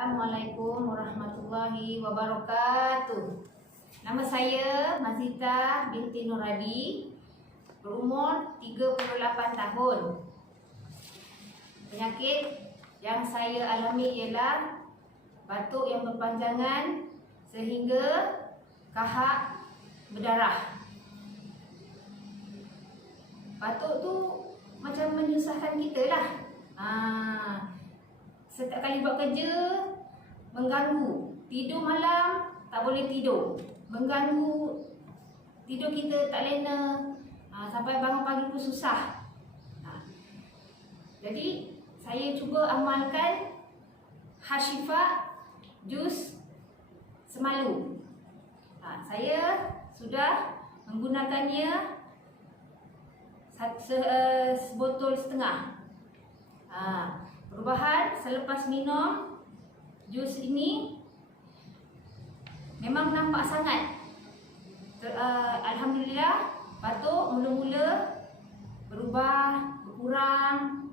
Assalamualaikum warahmatullahi wabarakatuh. Nama saya Mazita binti Nuradi, berumur 38 tahun. Penyakit yang saya alami ialah batuk yang berpanjangan sehingga kahak berdarah. Batuk tu macam menyusahkan kita lah. Setiap kali buat kerja mengganggu. Tidur malam tak boleh tidur, mengganggu tidur kita tak lena. Sampai bangun pagi pun susah. Jadi saya cuba amalkan Hashifa jus semalu. Saya sudah menggunakannya sebotol setengah. Perubahan selepas minum jus ini memang nampak sangat. Alhamdulillah, batuk mula-mula berubah, berkurang,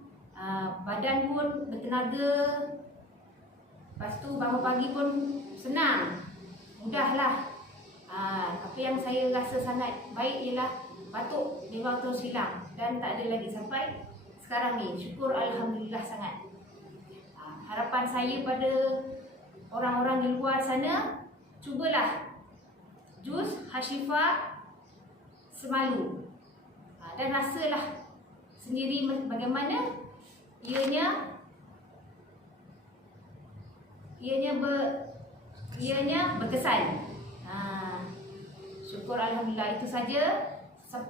badan pun bertenaga. Lepas tu bangun pagi pun senang, mudahlah. Tapi yang saya rasa sangat baik ialah batuk memang terus hilang dan tak ada lagi sampai sekarang ni. Syukur alhamdulillah sangat. Harapan saya pada orang-orang di luar sana, cubalah jus Hashifa semalu dan rasalah sendiri bagaimana ianya berkesan. Syukur alhamdulillah. Itu saja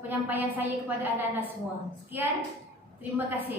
penyampaian saya kepada anda-anda semua. Sekian, terima kasih.